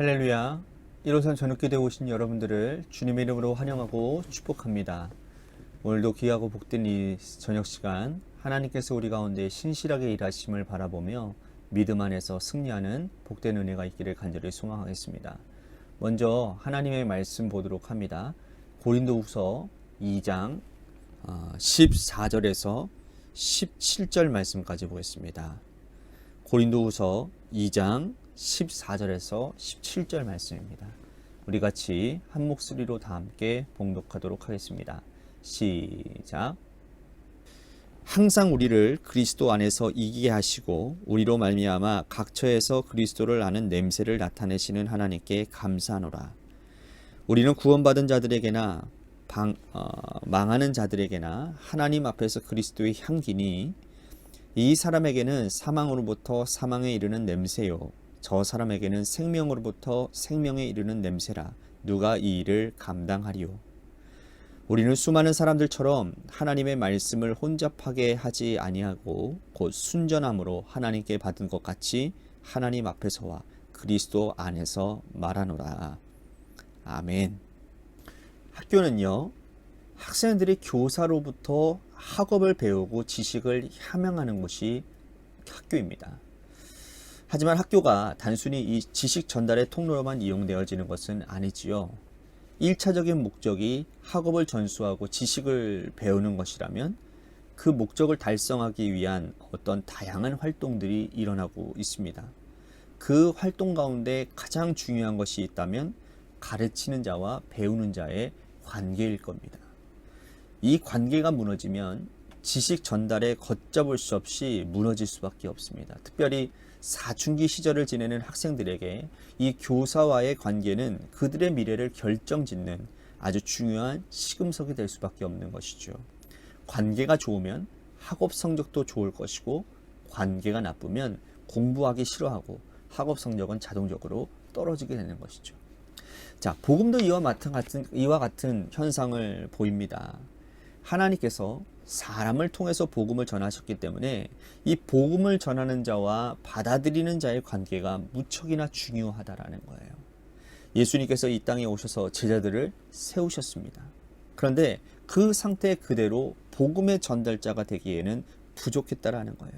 할렐루야. 1호선 저녁기도에 오신 여러분들을 주님의 이름으로 환영하고 축복합니다. 오늘도 귀하고 복된 이 저녁 시간 하나님께서 우리 가운데 신실하게 일하심을 바라보며 믿음 안에서 승리하는 복된 은혜가 있기를 간절히 소망하겠습니다. 먼저 하나님의 말씀 보도록 합니다. 고린도후서 2장 14절에서 17절 말씀까지 보겠습니다. 고린도후서 2장 14절에서 17절 말씀입니다. 우리 같이 한 목소리로 다 함께 봉독하도록 하겠습니다. 시작. 항상 우리를 그리스도 안에서 이기게 하시고 우리로 말미암아 각처에서 그리스도를 아는 냄새를 나타내시는 하나님께 감사하노라. 우리는 구원받은 자들에게나 망하는 자들에게나 하나님 앞에서 그리스도의 향기니 이 사람에게는 사망으로부터 사망에 이르는 냄새요 저 사람에게는 생명으로부터 생명에 이르는 냄새라. 누가 이 일을 감당하리요? 우리는 수많은 사람들처럼 하나님의 말씀을 혼잡하게 하지 아니하고 곧 순전함으로 하나님께 받은 것 같이 하나님 앞에서와 그리스도 안에서 말하노라. 아멘. 학교는요, 학생들이 교사로부터 학업을 배우고 지식을 함양하는 곳이 학교입니다. 하지만 학교가 단순히 이 지식 전달의 통로로만 이용되어지는 것은 아니지요. 1차적인 목적이 학업을 전수하고 지식을 배우는 것이라면 그 목적을 달성하기 위한 어떤 다양한 활동들이 일어나고 있습니다. 그 활동 가운데 가장 중요한 것이 있다면 가르치는 자와 배우는 자의 관계일 겁니다. 이 관계가 무너지면 지식 전달에 걷잡을 수 없이 무너질 수밖에 없습니다. 특별히 사춘기 시절을 지내는 학생들에게 이 교사와의 관계는 그들의 미래를 결정짓는 아주 중요한 시금석이 될 수밖에 없는 것이죠. 관계가 좋으면 학업 성적도 좋을 것이고 관계가 나쁘면 공부하기 싫어하고 학업 성적은 자동적으로 떨어지게 되는 것이죠. 자, 복음도 이와 같은 현상을 보입니다. 하나님께서 사람을 통해서 복음을 전하셨기 때문에 이 복음을 전하는 자와 받아들이는 자의 관계가 무척이나 중요하다라는 거예요. 예수님께서 이 땅에 오셔서 제자들을 세우셨습니다. 그런데 그 상태 그대로 복음의 전달자가 되기에는 부족했다라는 거예요.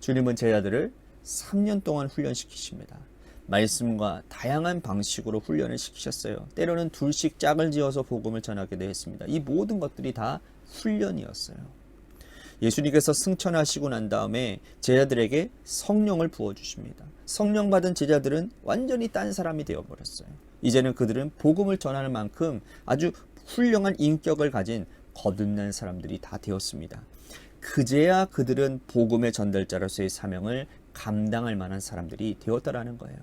주님은 제자들을 3년 동안 훈련시키십니다. 말씀과 다양한 방식으로 훈련을 시키셨어요. 때로는 둘씩 짝을 지어서 복음을 전하기도 했습니다. 이 모든 것들이 다 훈련이었어요. 예수님께서 승천하시고 난 다음에 제자들에게 성령을 부어주십니다. 성령 받은 제자들은 완전히 딴 사람이 되어버렸어요. 이제는 그들은 복음을 전하는 만큼 아주 훌륭한 인격을 가진 거듭난 사람들이 다 되었습니다. 그제야 그들은 복음의 전달자로서의 사명을 감당할 만한 사람들이 되었다라는 거예요.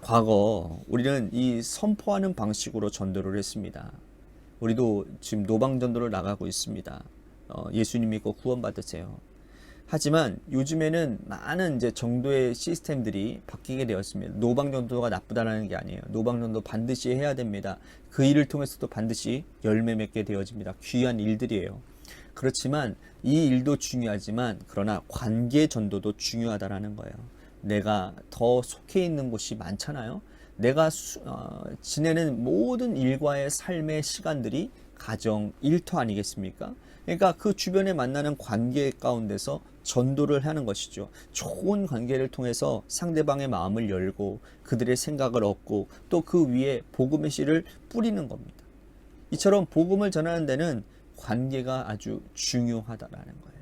과거 우리는 이 선포하는 방식으로 전도를 했습니다. 우리도 지금 노방전도를 나가고 있습니다. 예수님 믿고 구원받으세요. 하지만 요즘에는 많은 이제 정도의 시스템들이 바뀌게 되었습니다. 노방전도가 나쁘다는 게 아니에요. 노방전도 반드시 해야 됩니다. 그 일을 통해서도 반드시 열매 맺게 되어집니다. 귀한 일들이에요. 그렇지만 이 일도 중요하지만 그러나 관계 전도도 중요하다라는 거예요. 내가 더 속해 있는 곳이 많잖아요. 내가 지내는 모든 일과의 삶의 시간들이 가정, 일터 아니겠습니까? 그러니까 그 주변에 만나는 관계 가운데서 전도를 하는 것이죠. 좋은 관계를 통해서 상대방의 마음을 열고 그들의 생각을 얻고 또 그 위에 복음의 씨를 뿌리는 겁니다. 이처럼 복음을 전하는 데는 관계가 아주 중요하다라는 거예요.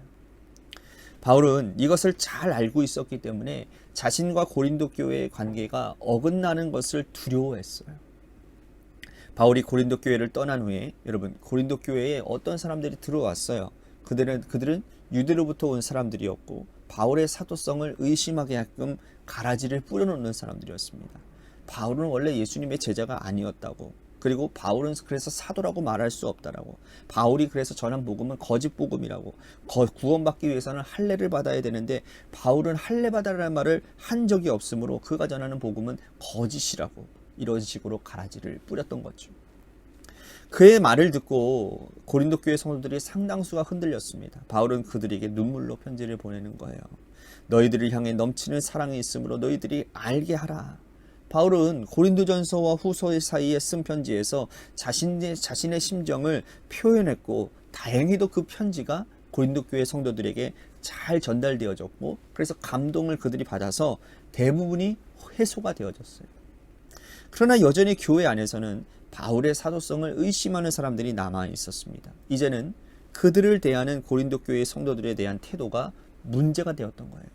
바울은 이것을 잘 알고 있었기 때문에 자신과 고린도 교회의 관계가 어긋나는 것을 두려워했어요. 바울이 고린도 교회를 떠난 후에 여러분 고린도 교회에 어떤 사람들이 들어왔어요. 그들은 유대로부터 온 사람들이었고 바울의 사도성을 의심하게 하게끔 가라지를 뿌려놓는 사람들이었습니다. 바울은 원래 예수님의 제자가 아니었다고, 그리고 바울은 그래서 사도라고 말할 수 없다라고, 바울이 그래서 전한 복음은 거짓 복음이라고, 구원받기 위해서는 할례를 받아야 되는데 바울은 할례 받아라는 말을 한 적이 없으므로 그가 전하는 복음은 거짓이라고, 이런 식으로 가라지를 뿌렸던 거죠. 그의 말을 듣고 고린도 교회 성도들이 상당수가 흔들렸습니다. 바울은 그들에게 눈물로 편지를 보내는 거예요. 너희들을 향해 넘치는 사랑이 있으므로 너희들이 알게 하라. 바울은 고린도전서와 후서 사이에 쓴 편지에서 자신의 심정을 표현했고, 다행히도 그 편지가 고린도 교회 성도들에게 잘 전달되어졌고, 그래서 감동을 그들이 받아서 대부분이 해소가 되어졌어요. 그러나 여전히 교회 안에서는 바울의 사도성을 의심하는 사람들이 남아 있었습니다. 이제는 그들을 대하는 고린도 교회 성도들에 대한 태도가 문제가 되었던 거예요.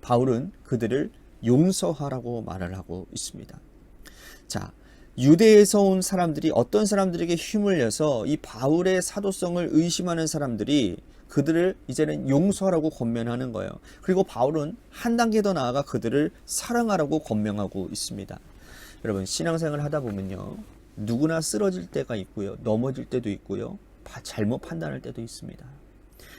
바울은 그들을 용서하라고 말을 하고 있습니다. 자, 유대에서 온 사람들이 어떤 사람들에게 힘을 내서 이 바울의 사도성을 의심하는 사람들이 그들을 이제는 용서하라고 권면하는 거예요. 그리고 바울은 한 단계 더 나아가 그들을 사랑하라고 권면하고 있습니다. 여러분, 신앙생활을 하다 보면요, 누구나 쓰러질 때가 있고요, 넘어질 때도 있고요, 잘못 판단할 때도 있습니다.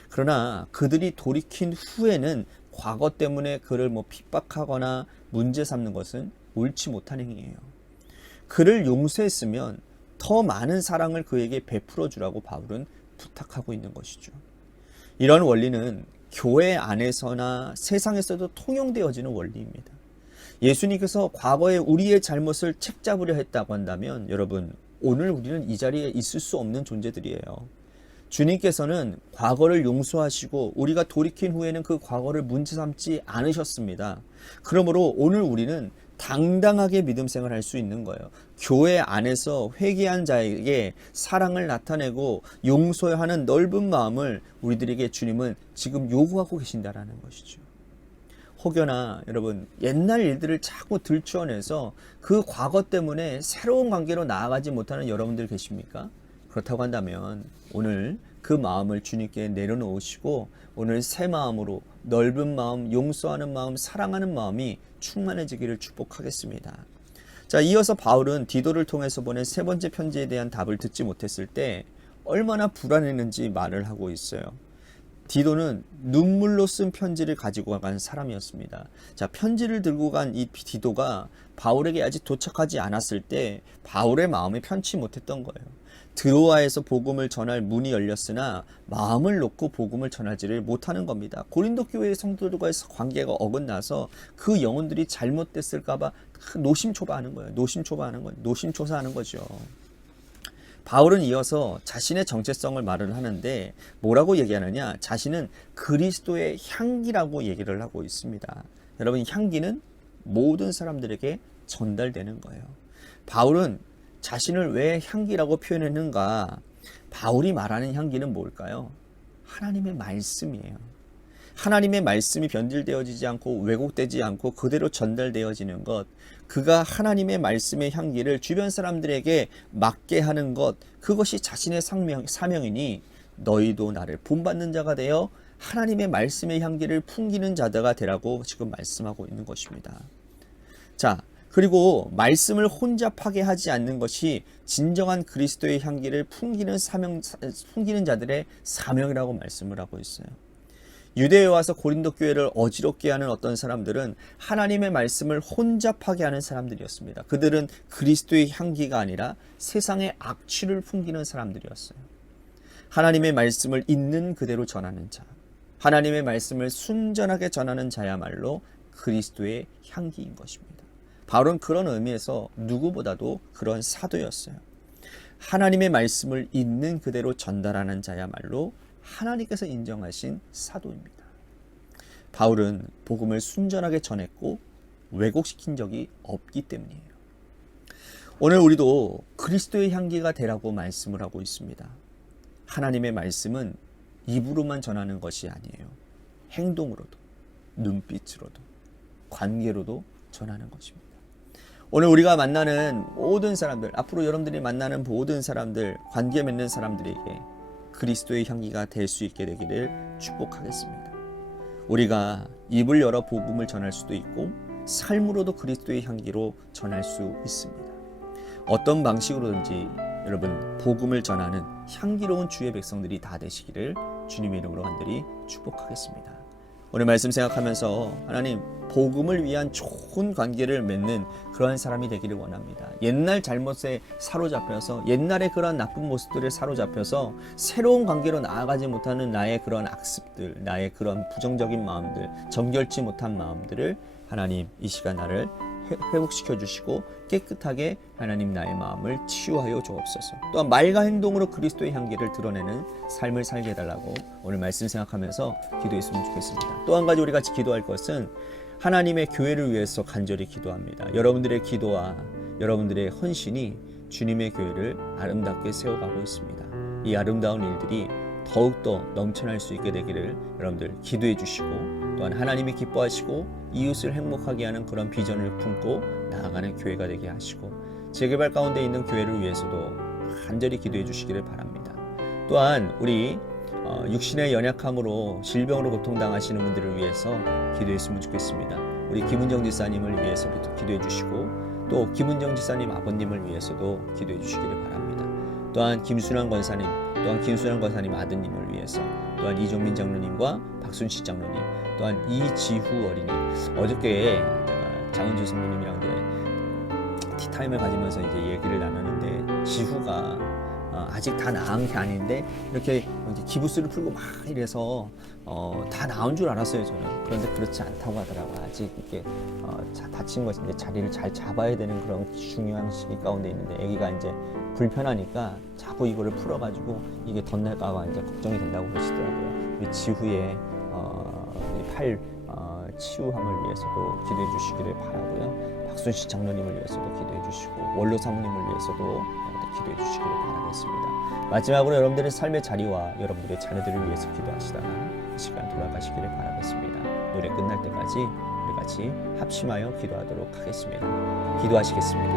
그러나 그들이 돌이킨 후에는 과거 때문에 그를 핍박하거나 문제 삼는 것은 옳지 못한 행위예요. 그를 용서했으면 더 많은 사랑을 그에게 베풀어 주라고 바울은 부탁하고 있는 것이죠. 이런 원리는 교회 안에서나 세상에서도 통용되어지는 원리입니다. 예수님께서 과거에 우리의 잘못을 책잡으려 했다고 한다면, 여러분, 오늘 우리는 이 자리에 있을 수 없는 존재들이에요. 주님께서는 과거를 용서하시고 우리가 돌이킨 후에는 그 과거를 문제 삼지 않으셨습니다. 그러므로 오늘 우리는 당당하게 믿음 생활할 수 있는 거예요. 교회 안에서 회개한 자에게 사랑을 나타내고 용서하는 넓은 마음을 우리들에게 주님은 지금 요구하고 계신다라는 것이죠. 혹여나 여러분, 옛날 일들을 자꾸 들추어내서 그 과거 때문에 새로운 관계로 나아가지 못하는 여러분들 계십니까? 그렇다고 한다면 오늘 그 마음을 주님께 내려놓으시고 오늘 새 마음으로 넓은 마음, 용서하는 마음, 사랑하는 마음이 충만해지기를 축복하겠습니다. 자, 이어서 바울은 디도를 통해서 보낸 세 번째 편지에 대한 답을 듣지 못했을 때 얼마나 불안했는지 말을 하고 있어요. 디도는 눈물로 쓴 편지를 가지고 간 사람이었습니다. 자, 편지를 들고 간 이 디도가 바울에게 아직 도착하지 않았을 때 바울의 마음이 편치 못했던 거예요. 드로아에서 복음을 전할 문이 열렸으나 마음을 놓고 복음을 전하지를 못하는 겁니다. 고린도 교회의 성도들과의 관계가 어긋나서 그 영혼들이 잘못됐을까봐 노심초사하는 거예요. 노심초사하는 거죠. 바울은 이어서 자신의 정체성을 말을 하는데 뭐라고 얘기하느냐? 자신은 그리스도의 향기라고 얘기를 하고 있습니다. 여러분, 향기는 모든 사람들에게 전달되는 거예요. 바울은 자신을 왜 향기라고 표현했는가? 바울이 말하는 향기는 뭘까요? 하나님의 말씀이에요. 하나님의 말씀이 변질되어지지 않고 왜곡되지 않고 그대로 전달되어지는 것, 그가 하나님의 말씀의 향기를 주변 사람들에게 맡게 하는 것, 그것이 자신의 사명이니 너희도 나를 본받는 자가 되어 하나님의 말씀의 향기를 풍기는 자가 되라고 지금 말씀하고 있는 것입니다. 자, 그리고 말씀을 혼잡하게 하지 않는 것이 진정한 그리스도의 향기를 풍기는 자들의 사명이라고 말씀을 하고 있어요. 유대에 와서 고린도 교회를 어지럽게 하는 어떤 사람들은 하나님의 말씀을 혼잡하게 하는 사람들이었습니다. 그들은 그리스도의 향기가 아니라 세상의 악취를 풍기는 사람들이었어요. 하나님의 말씀을 있는 그대로 전하는 자, 하나님의 말씀을 순전하게 전하는 자야말로 그리스도의 향기인 것입니다. 바울은 그런 의미에서 누구보다도 그런 사도였어요. 하나님의 말씀을 있는 그대로 전달하는 자야말로 하나님께서 인정하신 사도입니다. 바울은 복음을 순전하게 전했고 왜곡시킨 적이 없기 때문이에요. 오늘 우리도 그리스도의 향기가 되라고 말씀을 하고 있습니다. 하나님의 말씀은 입으로만 전하는 것이 아니에요. 행동으로도, 눈빛으로도, 관계로도 전하는 것입니다. 오늘 우리가 만나는 모든 사람들, 앞으로 여러분들이 만나는 모든 사람들, 관계 맺는 사람들에게 그리스도의 향기가 될 수 있게 되기를 축복하겠습니다. 우리가 입을 열어 복음을 전할 수도 있고 삶으로도 그리스도의 향기로 전할 수 있습니다. 어떤 방식으로든지 여러분 복음을 전하는 향기로운 주의 백성들이 다 되시기를 주님의 이름으로 간절히 축복하겠습니다. 오늘 말씀 생각하면서 하나님, 복음을 위한 좋은 관계를 맺는 그러한 사람이 되기를 원합니다. 옛날 잘못에 사로잡혀서 옛날의 그런 나쁜 모습들에 사로잡혀서 새로운 관계로 나아가지 못하는 나의 그런 악습들, 나의 그런 부정적인 마음들, 정결치 못한 마음들을 하나님 이 시간 나를 회복시켜 주시고 깨끗하게 하나님 나의 마음을 치유하여 주옵소서. 또한 말과 행동으로 그리스도의 향기를 드러내는 삶을 살게 해달라고 오늘 말씀 생각하면서 기도했으면 좋겠습니다. 또 한 가지 우리 같이 기도할 것은 하나님의 교회를 위해서 간절히 기도합니다. 여러분들의 기도와 여러분들의 헌신이 주님의 교회를 아름답게 세워가고 있습니다. 이 아름다운 일들이 더욱더 넘쳐날 수 있게 되기를 여러분들 기도해 주시고, 또한 하나님이 기뻐하시고 이웃을 행복하게 하는 그런 비전을 품고 나아가는 교회가 되게 하시고, 재개발 가운데 있는 교회를 위해서도 간절히 기도해 주시기를 바랍니다. 또한 우리 육신의 연약함으로 질병으로 고통당하시는 분들을 위해서 기도했으면 좋겠습니다. 우리 김은정 지사님을 위해서도 기도해 주시고, 또 김은정 지사님 아버님을 위해서도 기도해 주시기를 바랍니다. 또한 김순환 권사님 아드님을 위해서, 또한 이종민 장로님과 박순식 장로님, 또한 이지후 어린이, 어저께 제가 장은주 성도님이랑 이제 티타임을 가지면서 이제 얘기를 나누는데, 지후가 아직 다 나은 게 아닌데 이렇게 기부스를 풀고 막 이래서 다 나은 줄 알았어요, 저는. 그런데 그렇지 않다고 하더라고요. 아직 이렇게 다친 것이 이제 자리를 잘 잡아야 되는 그런 중요한 시기 가운데 있는데, 아기가 이제 불편하니까 자꾸 이거를 풀어가지고 이게 덧날까봐 이제 걱정이 된다고 그러시더라고요. 우리 지후의 팔 치유함을 위해서도 기도해 주시기를 바라고요. 박순식 장로님을 위해서도 기도해 주시고, 원로 사모님을 위해서도 기도해 주시기를 바라겠습니다. 마지막으로 여러분들의 삶의 자리와 여러분들의 자녀들을 위해서 기도하시다가 이 시간 돌아가시기를 바라겠습니다. 노래 끝날 때까지 우리 같이 합심하여 기도하도록 하겠습니다. 기도하시겠습니다.